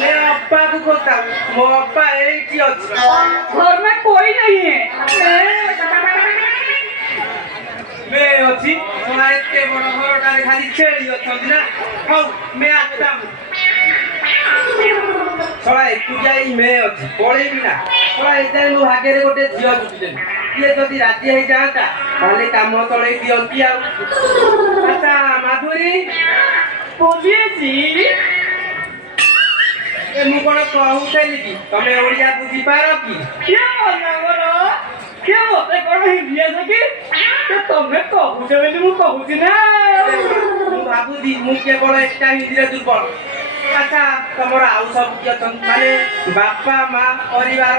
मैं अब्बा को खोता हूँ वो अब्बा एक ही घर में कोई नहीं है मैं अच्छी थोड़ा इतने बड़ा घरोटा रे खाली छेड़ी अछंती ना हौ मैं आता हूँ थोड़ा एकुटिया मैं अच्छी पढ़ेबी ना थोड़ा एते मो भाग्य रे गोटे झियो जुटिले ये जदि राजी हे जाता ताले काम तळे दियंती आ अच्छा माधुरी बोलिए जी ए मु कोन कहउथेली कि तमे ओडिया बुझी पारो कि क्या मना करो क्या होते कौन हिंदी है कि तुम्हें कहूचे बोली मु कहूची ना मु भाबुदी मु केवल एकटा हिंदी रे दुर्बल अच्छा तमरा आउ सब कि अछन माने बापा मां परिवार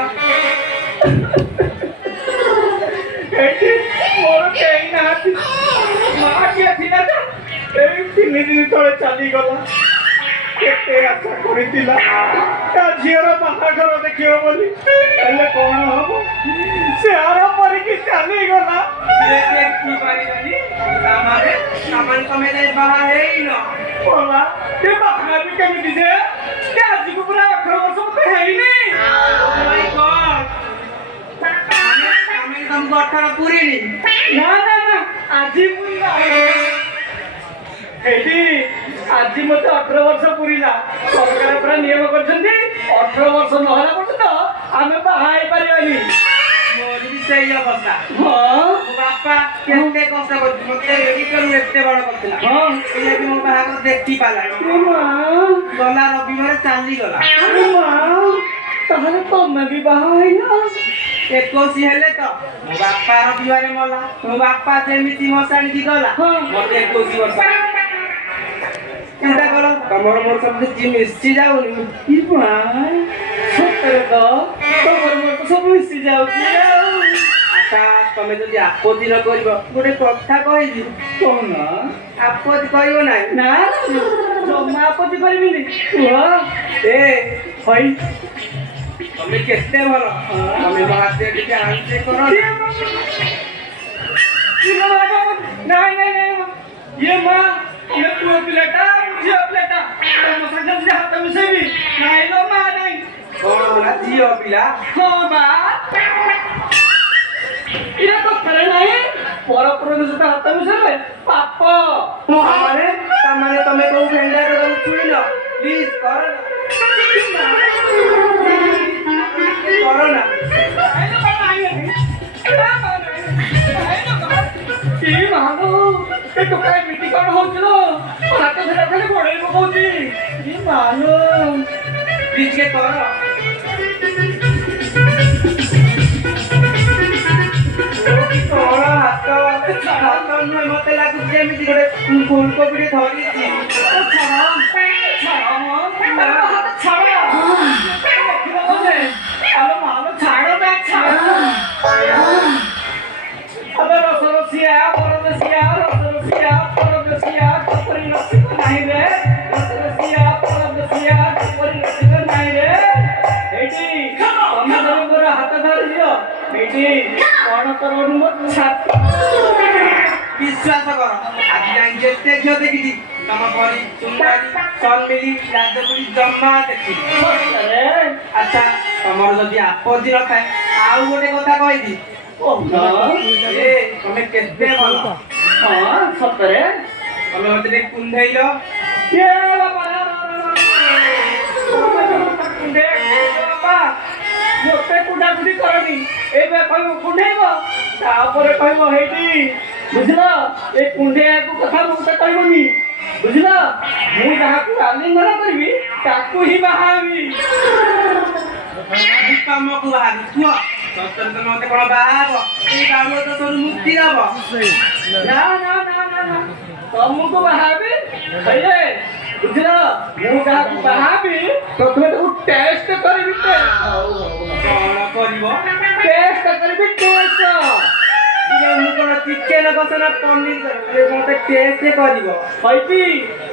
एठी मोर केही नाथि मां के थिना त एई 3 दिन तळे चली गला केते आशा करितिला ता झियर बाहाघर देखियो बोली हेले कोन हबो से आरा पर कि चली गला ये देखि पारिलानी तामारे सामान तमे नै बाहा हेई न बोला के बाहा भी केमिति जे के आज को पूरा 18 वर्ष मते हेई नै ओ माय गॉड तमे तुमको 18 पूरी नी ना ना ना आज मुई एठी आज मते 18 वर्ष पुरीला सरकार पूरा नियम करछन्ती 18 वर्ष नहला पर्यंत आमे बाहाई परिबानी मोर भी सही अवस्था हां बापा केते कष्ट करथि मते रेडी करू एते बड़ करथिला हां एले भी मो बाहा को देखि पाला मां गला रविवार चाली गला मां ताहले तमे भी बाहाई ना 21 हेले तो मो बापा रविवार मला मो बापा जेमिति मसाणी दी गला मते 21 वर्ष चिंता करो तमर मोर सब जी मिसी जाउनी ई मां सତରେ ତ ତମର ମୋର ତ ସବୁ ମିଶି ଯାଉଛି अच्छा तमे जदि आपत्ति न करिबो गोटे कथा कहिबी कौन आपत्ति करिबो नै ना जम्मा आपत्ति करबिनी कुह ए हई तमे केते भलो तमे बाते टिके आंसे करो नहीं नहीं नहीं ये माँ ये पुआ प्लेटा मुझे प्लेटा मसाला से हाथ में से भी नहीं लो माँ नहीं कोला जियो पिला हाँ बा इधर तो करे नहीं पर से हाथ में से ले पापा हमारे तमाने तमे को भेंडा रे छुई लो प्लीज करो ना की मानो ए तो काय मिटी कोन होचलो हाथ धरा खाली बडे पकोची की मानो प्लीज के करो तोरा हाथ नुहे मते लागु जेमिति गोटे फूल को बिडे धरी छी छड़ा अरे मानो छाड़ो बे छाड़ो अबे रसरसिया परदसिया रसरसिया परदसिया कपरी नसिक नाही रे रसरसिया परदसिया कपरी नसिक नाही रे एटी तमे तमे मोर हाथ धरि दियो एटी कोन करबनु मो छाती विश्वास करो आज जाई जेते जो देखि तम परी सुंदरी सनमिली राजपुरी जम्मा देखि अरे अच्छा तमर जदि आपत्ति न थाए आउ गोटे कथा कहि दी ए तमे केते भलो हां सतरे तमे मते कुंढेइलो ये बाबा कुंडे बाबा मोते कुंडा कुंडी करनी एबे कहबो कुंडेइबो तापरे कहबो हेटी बुझलो ए कुंडेया को कथा मोते कहबोनी बुझलो मु जहा को आलिंगन करबी ताकू ही बाहाबी तम को बाहाबी तुआ सतन मते कोन बाहाबो ए बाबू तो तोर मुक्ति हबो ना ना ना ना ना तुमको बाहाबी भैया बुझलो मु जहा को बाहाबी प्रथमे तो टेस्ट करबी ते कोन करबो टेस्ट करबी टेस्ट ये मु कोन चिकन बसना पनीर करे मते टेस्ट करिवो हईती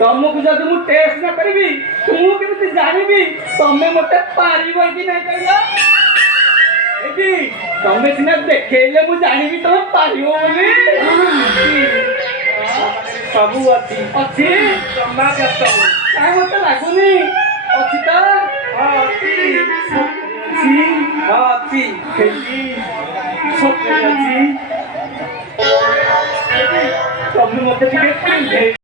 तुमको जब मु टेस्ट न करबी तू केमति जानिबी तमे मते पारिबो कि नै कहला एती तमे सिना देखेले मु जानिबी तमे पारिबो बोली सबु अछि अछि जम्मा व्यस्त हो काय मते लागुनी अछि त ଅଛି ହଁ ଅଛି। ହେଇ ସତରେ ଅଛି ତମେ ମତେ ଟିକେ